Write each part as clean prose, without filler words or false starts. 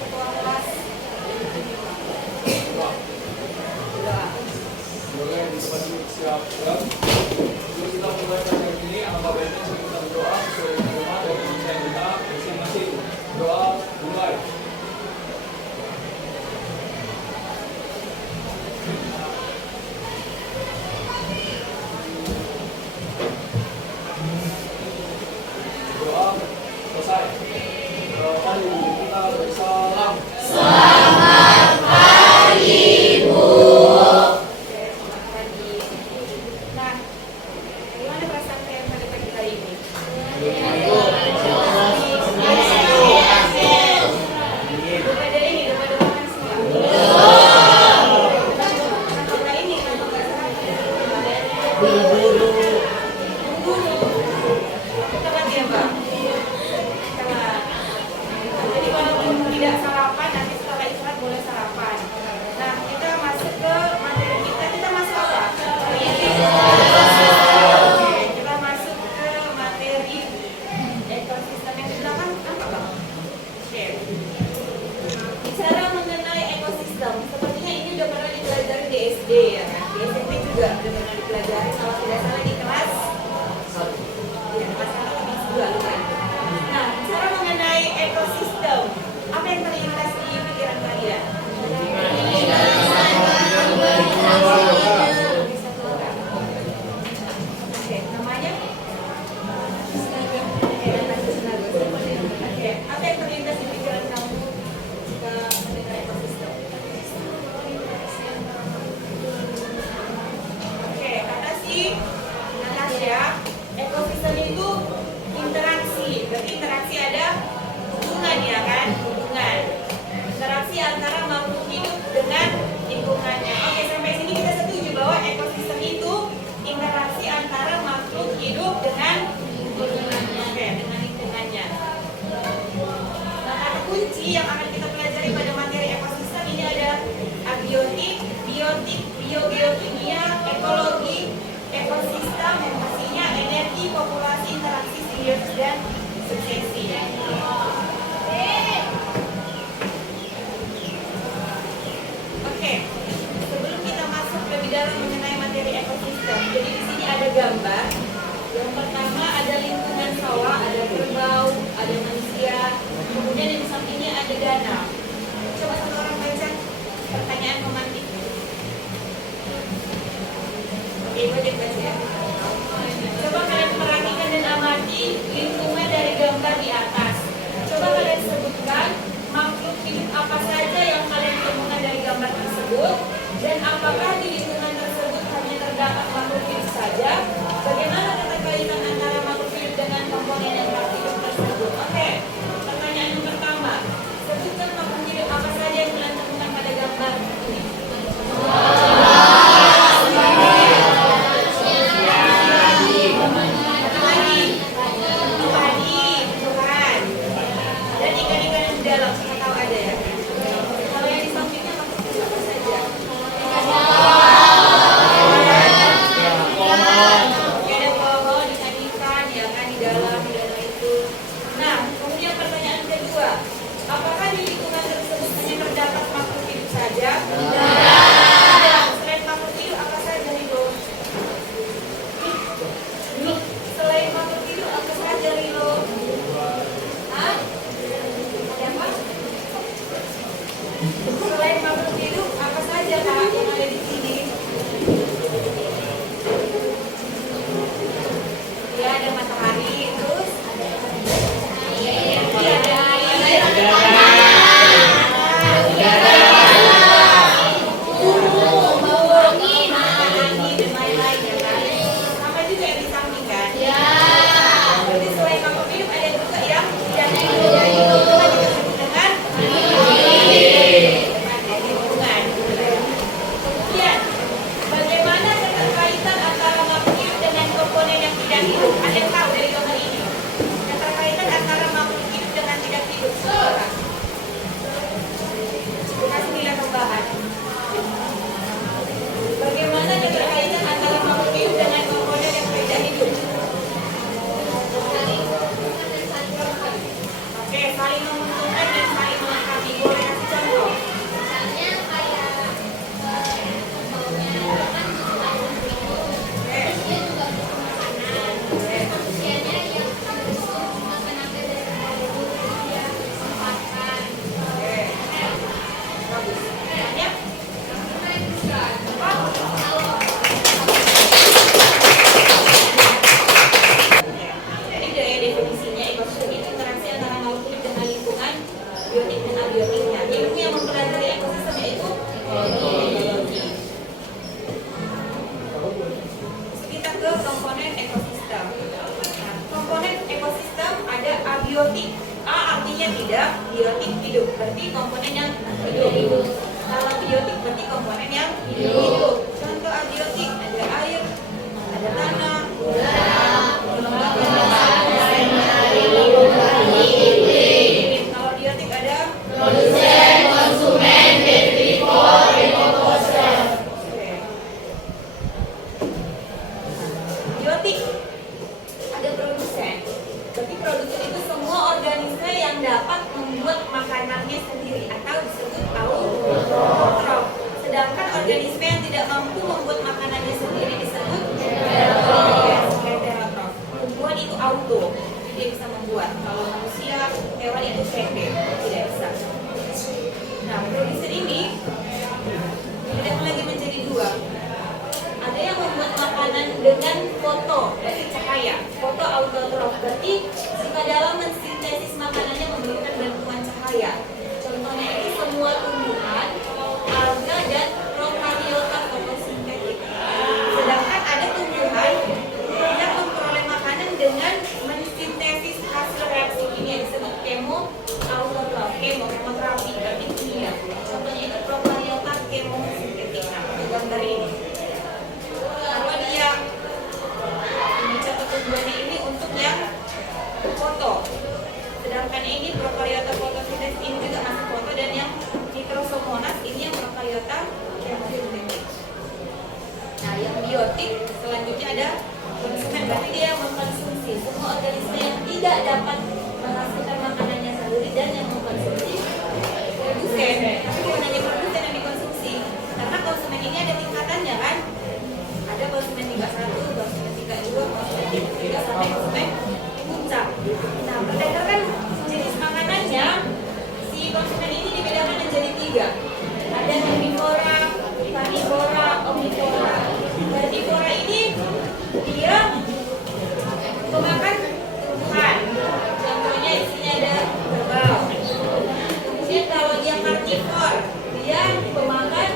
ketua kelas. Boleh disiapkan. Sebelum kita mulai pelajaran ini, alangkah baiknya kita berdoa sesuai dengan tema dan kepercayaan kita masing-masing. Doa mulai. Doa selesai. Mari kita bersalam. Selamat pagi, Bu. Nah, gimana perasaan kalian pada pagi hari ini? Udah pada ini, udah pada makan semua? Karena ini, kalau nggak salah, buru-buru. Tepat ya, Pak? Tepat. Jadi walaupun tidak sarapan, nanti setelah istirahat boleh sarapan. Nah, kita masuk ke materi kita masuk apa? Oke, kita masuk ke materi ekosistem yang di belakang apa, Bang? Oke. Cara mengenai ekosistem, sepertinya ini udah pernah dipelajari di SD ya kan? Di SMP juga udah pernah dipelajari, kalau tidak salah di kelas 1. Ya, kelas 1 atau kelas 2 lupa itu. Nah, cara mengenai ekosistem, apa yang terlintas di pikiran kalian? Oke, namanya? Oke, apa yang terlintas di pikiran kamu jika mendengar ekosistem? Oke, kata si Natasha, ekosistem itu interaksi. Berarti interaksi ada hubungan ya kan? Hubungan. Interaksi antara makhluk hidup dengan lingkungannya. Oke, sampai sini kita setuju bahwa ekosistem itu interaksi antara makhluk hidup dengan lingkungannya. Oke, dengan lingkungannya. Nah, kata kunci yang akan kita pelajari pada materi ekosistem ini ada abiotik, biotik, biogeokimia, ekologi, ekosistem, yang pastinya energi, populasi, interaksi, simbiosis, dan suksesi. Oke, sebelum kita masuk lebih dalam mengenai materi ekosistem, jadi di sini ada gambar. Yang pertama ada lingkungan sawah, ada kerbau, ada manusia, kemudian di sampingnya ada danau. Coba satu orang baca pertanyaan pemantik. Oke, wajib baca ya. Coba kalian perhatikan dan amati lingkungan dari gambar di atas. Coba kalian sebutkan makhluk hidup apa saja yang kalian temukan dari gambar tersebut, dan apakah di lingkungan tersebut hanya terdapat makhluk hidup saja? Bagaimana keterkaitan antara makhluk hidup dengan komponen yang hidup tersebut? Oke, pertanyaan yang pertama, sebutkan makhluk hidup apa saja yang kalian temukan pada gambar ini. Dan ikan-ikan yang di dalam, siapa tahu ada ya? Kalau yang di sampingnya makhluk hidup apa saja? Oke, ada pohon, ikan-ikan, ya kan di dalam itu. Nah, kemudian pertanyaan kedua, apakah di lingkungan tersebut hanya terdapat makhluk hidup saja? Tidak. Selain makhluk hidup apa saja Rilo? Selain makhluk hidup apa saja Rilo? Hah? Ada apa? Selain makhluk hidup apa saja Kak yang ada di sini? Ya, ada matahari, terus ada angin dan lain-lain ya kan. Sama juga yang di samping kan. Jadi selain makhluk hidup ada juga yang hidup dengan lingkungan. biotik dan abiotiknya. Ilmu yang mempelajari ekosistem yaitu ekologi. Kita ke komponen ekosistem. Nah, komponen ekosistem ada abiotik. A artinya tidak, biotik hidup. Berarti komponen yang hidup. Kalau biotik berarti komponen yang hidup. Contoh abiotik ada air, ada tanah, kalau biotik ada Produsen, konsumen, detritivor, ekoposter. biotik ada produsen. Berarti produsen itu semua organisme yang dapat membuat makanannya sendiri atau disebut autotrof. Sedangkan organisme yang tidak mampu membuat makanannya sendiri disebut heterotrof. Tumbuhan itu auto, dia bisa membuat. Kalau manusia, hewan itu heter, tidak bisa. Nah, produsen ini tidak lagi menjadi dua. Ada yang membuat makanan dengan foto, berarti cahaya. Foto autotrof, berarti jika dalam mensintesis makanannya memberikan bantuan cahaya. Contohnya itu semua tumbuhan, alga dan prokariota fotosintetik. Sedangkan ada tumbuhan yang memperoleh makanan dengan mensintesis hasil reaksi kimia disebut autotrof, kemoterapi, berarti kimia. Contohnya itu prokariota kemosintetik. Nah, gambar ini. Kalau dia ini contoh tumbuhannya ini untuk yang foto, sedangkan ini prokariota fotosintesis ini juga masih foto, dan yang mikrosomonas ini yang prokariota kemosintetik. Nah, yang biotik selanjutnya ada konsumen, berarti dia yang mengkonsumsi. Semua organisme yang tidak dapat menghasilkan makanannya sendiri dan yang mengkonsumsi produsen. Tapi bukan hanya produsen yang dikonsumsi, karena konsumen ini ada tingkatannya kan. Ada konsumen tingkat 1, konsumen tingkat 2, konsumen tingkat 3 sampai konsumen puncak. Nah, berdasarkan jenis makanannya, si konsumen ini dibedakan menjadi 3. Ada herbivora, karnivora, omnivora. Herbivora ini dia memakan tumbuhan. Contohnya isinya ada kerbau. Kemudian kalau dia karnivor, dia memakan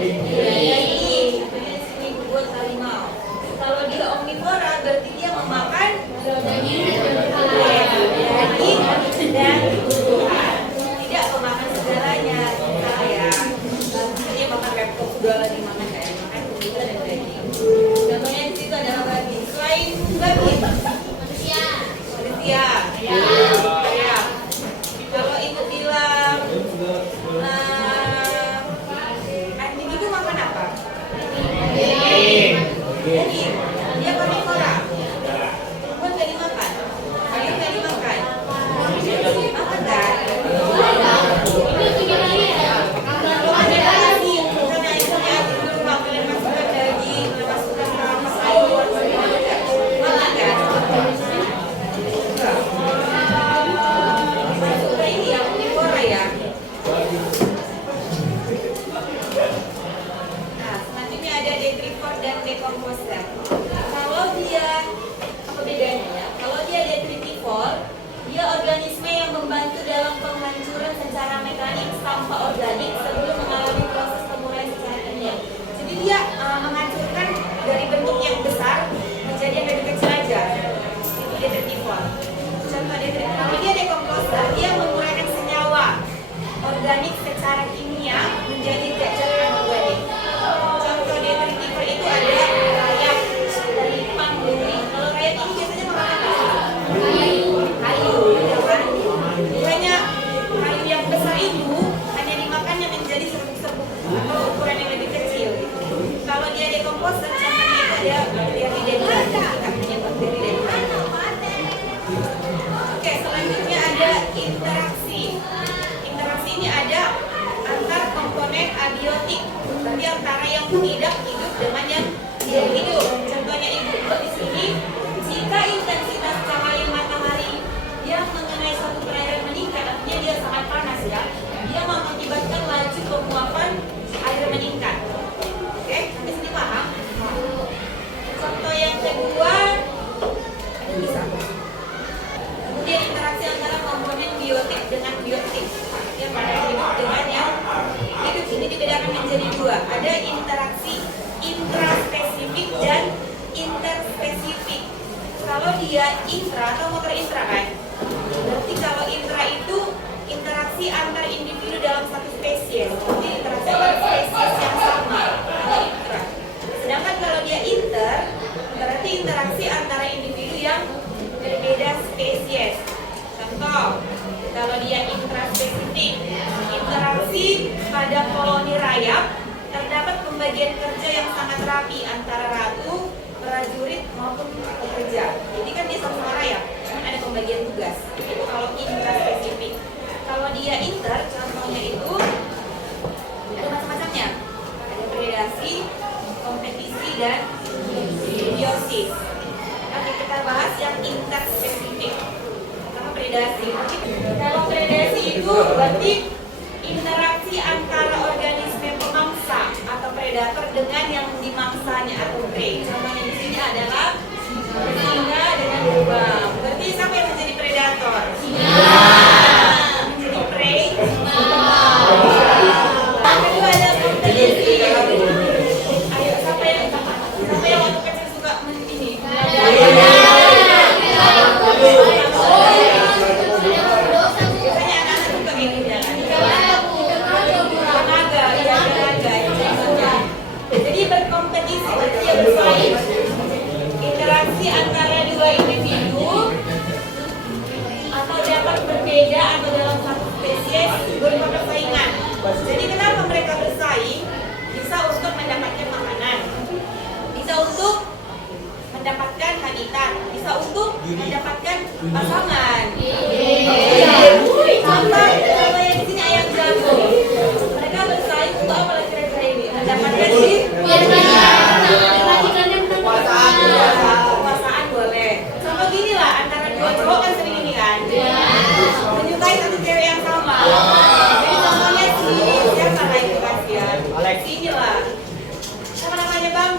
daging. Contohnya di sini buat harimau. Kalau dia omnivora, berarti dia memakan daging dan tumbuhan. Tidak memakan segalanya. Saya dia makan sudah lagi makan kayak makan tumbuhan dan daging. Contohnya di situ adalah babi. Selain babi, manusia. Ya. Kalau ibu bilang anjing itu makan apa? Daging. Dia karnivora. Tumbuhan nggak dimakan. Sayur nggak dimakan. Makan kan? Kalau ada daging, karena isinya dulu kalian masukkan daging, masukkan sayur, makan kan? Masuk ke ini yang omnivora ya. Nah, selanjutnya ada detritivor dan decomposer. Kalau dia apa bedanya ya? Kalau dia detritivor, dia organisme yang membantu dalam penghancuran secara mekanik sampah organik sebelum mengalami proses pemurnian secara kimia. Jadi dia menghancurkan dari bentuk yang besar menjadi yang lebih kecil aja. Itu detritivor. Contoh detritivor. Kalau dia decomposer, dia menguraikan senyawa organik secara kimia menjadi zat-zat anorganik. Contoh detritivor itu ada rayap, teripang, duri. Kalau rayap ini biasanya makan apa? Kayu, ya kan? Hanya kayu yang besar itu hanya dimakannya menjadi serbuk-serbuk atau ukuran yang lebih kecil. Kalau dia decomposer, contohnya itu ada bakteri dendritik, artinya bakteri dendritik. Oke, selanjutnya ada interaksi. Interaksi ini ada antar komponen abiotik, berarti antara yang tidak hidup dengan yang tidak hidup. Contohnya ibu di sini, jika intensitas cahaya matahari yang mengenai suatu perairan meningkat, artinya dia sangat panas ya, dia mengakibatkan laju penguapan air meningkat. Oke, sampai sini paham? Contoh yang kedua, bisa. Kemudian interaksi antara komponen biotik dengan biotik intra atau motor intra kan? Berarti kalau intra itu interaksi antar individu dalam satu spesies. Jadi interaksi antar spesies yang sama. Kalau intra. Sedangkan kalau dia inter, berarti interaksi antara individu yang berbeda spesies. Contoh, kalau dia intraspesifik, interaksi pada koloni rayap terdapat pembagian kerja yang sangat rapi antara ratu, prajurit maupun pekerja. Jadi kan dia sama rayap, ada pembagian tugas. Itu kalau intraspesifik. Kalau dia inter, contohnya itu ada macam-macamnya. Ada predasi, kompetisi, dan simbiosis. Oke, kita bahas yang interspesifik. Pertama predasi. Kalau predasi itu berarti interaksi antara organisme pemangsa atau predator dengan yang dimangsanya atau prey. Contohnya di sini adalah singa dengan lubang. Berarti siapa yang menjadi predator? Menjadi prey. Yang kedua ada kompetisi. Ayo, siapa yang waktu kecil suka ini? Biasanya anak-anak suka kayak gini kan? Tenaga, iya tenaga. Jadi berkompetisi, berarti dia bersaing. Interaksi antara dua individu atau dapat berbeda atau dalam satu spesies berupa persaingan. Jadi kenapa mereka bersaing? Bisa untuk mendapatkan makanan, bisa untuk mendapatkan habitat, bisa untuk mendapatkan pasangan. Contoh kalau yang di sini ayam jago, mereka bersaing untuk apa kira-kira ini? Mendapatkan kekuasaan boleh. Contoh gini lah, antara dua cowok kan sering ini kan, menyukai satu cewek yang sama. Jadi contohnya si siapa lah itu kasihan? Si inilah. Apa namanya bang?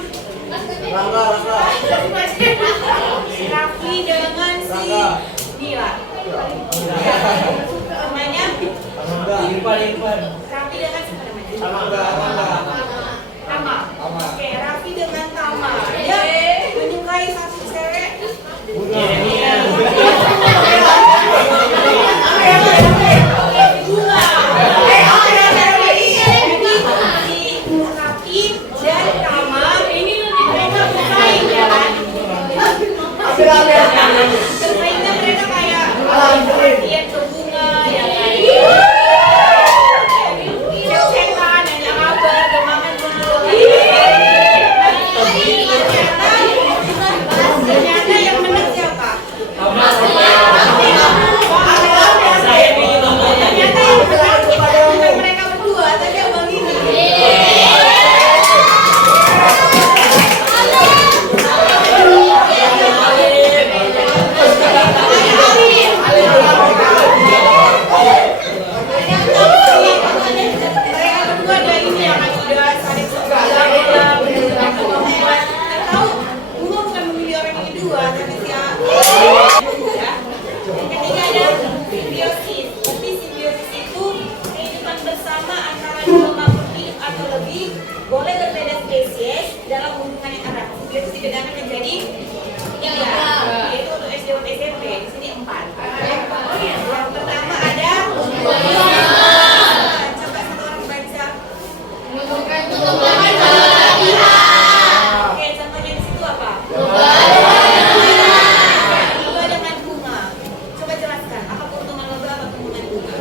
Raffi dengan si Nila. Namanya Raffi dengan siapa namanya? Tama. Oke, Raffi dengan Tama. Dia menyukai satu cewek. Bunga. Raffi dan Tama ini mereka bersaing ya kan? Bersaingnya mereka kayak perhatian ke bunga ya kan? Cek-cekan, nanya kabar, gemakan dulu. Ternyata yang menang siapa? Ternyata yang menang bukan mereka berdua, tapi abang ini. Mereka berdua ada ini yang udah saling suka. Tahu, bunga bukan memilih orang yang kedua, tapi siapa? Yang ketiga ada simbiosis. Tapi simbiosis itu kehidupan bersama antara dua makhluk hidup atau lebih, boleh berbeda spesies dalam hubungan yang erat. Simbiosis dibedakan menjadi tiga, yaitu untuk SD dan SMP. Di sini 4. Yang pertama ada coba satu orang baca. Oke, contohnya di situ apa? Lomba dengan bunga. Coba jelaskan, apa keuntungan lomba, apa keuntungan bunga?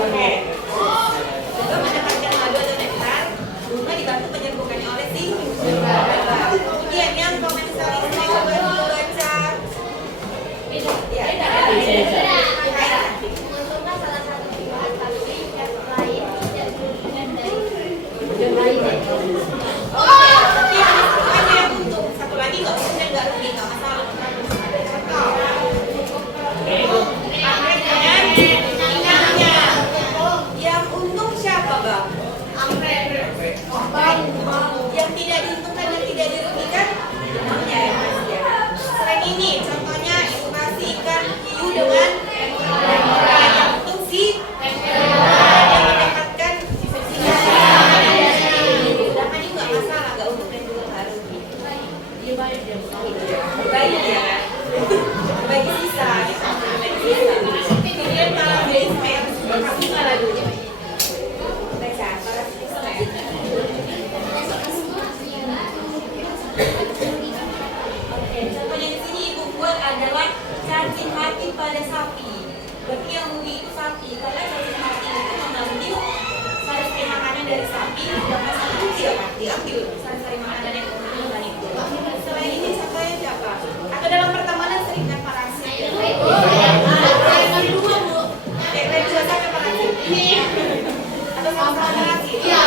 Oke. Lomba mendapatkan madu atau nektar, bunga dibantu penyembuhannya oleh si Oke, contohnya di sini ibu buat adalah cacing hati pada sapi. Berarti yang rugi itu sapi, karena cacing hati itu mengambil sari-sari makanan dari sapi, sedangkan sapi diambil sari-sari makanan yang kemudian itu. Selain ini contohnya siapa? Atau dalam pertemanan sering kan parasit? Kedua bu. Kedua sampai parasit. Atau sama parasit? Iya.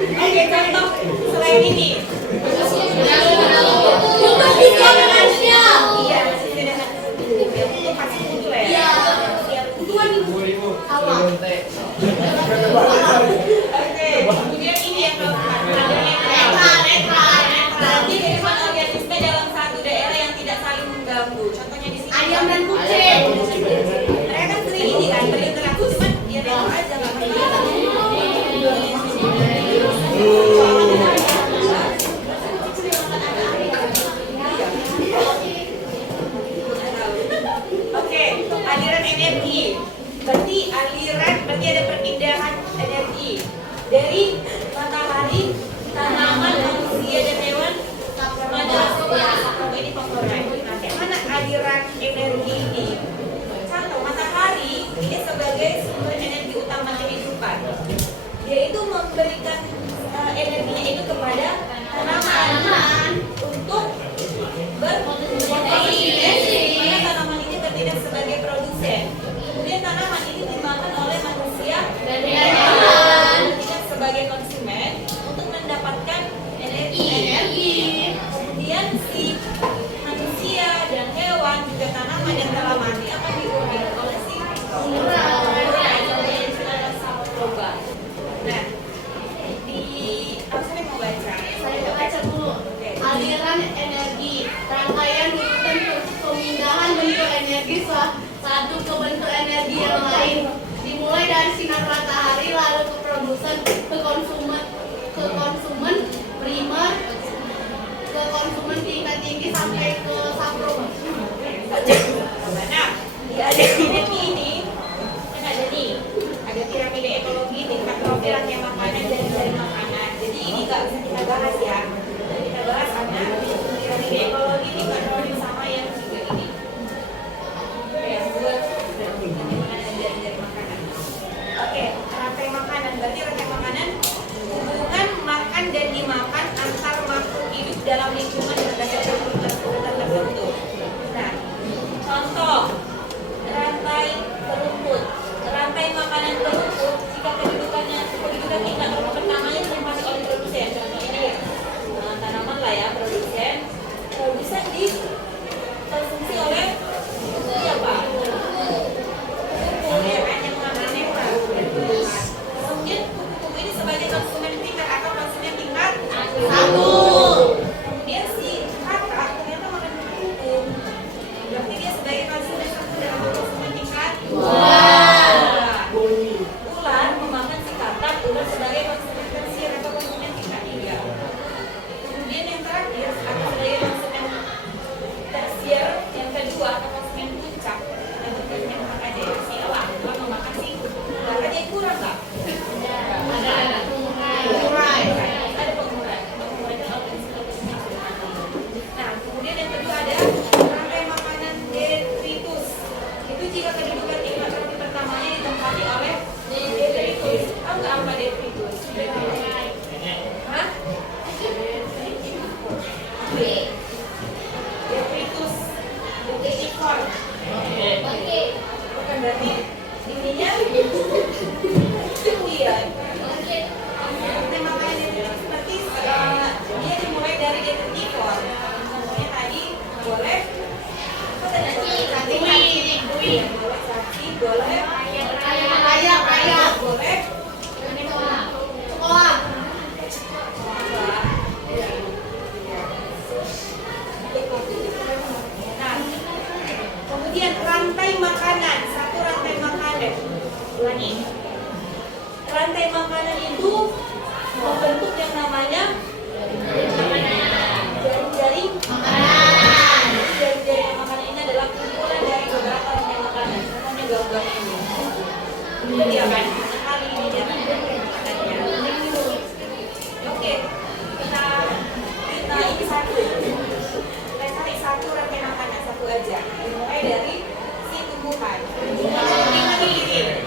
Oke, contoh selain ini. Iya, itu pasti kudu ya. Iya. Kuduan ibu. Oke, kemudian ini yang keempat. Berarti kehidupan organisme dalam satu daerah yang tidak saling mengganggu. Contohnya di sini. Ayam dan kucing. Mereka kan sering ini kan berinteraksi, cuman dia nengok aja nggak masalah. Oke, aliran energi. Berarti ada perpindahan energi dari matahari, tanaman, manusia dan hewan ini pengorek. Nanti mana aliran energi ini? Contoh matahari ini sebagai sumber energi utama kehidupan. Dia itu memberikan energinya itu kepada tanaman untuk berfotosintesa. Maka tanaman ini bertindak sebagai produsen. Kemudian tanaman ini dimakan oleh manusia dan hewan bertindak sebagai konsumen untuk mendapatkan energi. Kemudian si manusia dan hewan juga tanaman yang telah mati akan diurus oleh si coba. Nah, saya mau baca. Saya baca dulu. Aliran energi, rangkaian urutan pemindahan bentuk energi satu ke bentuk energi yang lain, dimulai dari sinar matahari lalu ke produsen, ke konsumen primer, ke konsumen tingkat tinggi sampai ke sakro. Nah, di ada energi ini kan ada nih, ada piramida ekologi tingkat profil rantai makanan dan dari makanan. Jadi ini nggak bisa kita bahas ya. Kita bahas karena piramida ekologi tingkat profil sama yang juga ini. Yang buat makanan dari makanan. Oke, rantai makanan. Berarti rantai makanan hubungan makan dan dimakan antar makhluk hidup dalam lingkungan berdasarkan urutan tertentu. Nah, contoh rantai kerumput. Rantai makanan kerumput jika kedudukan tingkat nomor pertamanya dinikmati oleh produsen. Contoh ini ya, tanaman lah ya, produsen dikonsumsi oleh siapa? Kupu ya kan yang makanannya lah. Kemudian kupu ini sebagai konsumen tingkat atau konsumen tingkat 1. Kemudian si kakak ternyata makan kupu. Berarti dia sebagai konsumen 1 dalam konsumen tingkat 2. Ular memakan si katak, ular sebagai konsumen tersier atau konsumen tingkat 3. Kemudian yang terakhir atau sebagai konsumen tersier yang kedua atau konsumen puncak yang berikutnya memakan dia si elang memakan si ular. Ada yang kurang nggak? Ada pengurai. Pengurai itu organisme yang sudah mati. Nah, kemudian yang kedua ada rantai makanan detritus. Itu jika kedudukan tingkat profil pertamanya ditempati oleh detritus. Tahu nggak apa detritus? Hah? Detritus. Detritivore. Bukan berarti ininya kemudian rantai makanan detritus seperti dia dimulai dari detritivore. Contohnya tadi boleh apa tadi? Cacing, boleh cacing, boleh ayam, boleh sekolah. cari satu. Kita cari satu rantai makanan, satu aja. Dimulai dari si tumbuhan. Tumbuhan ini.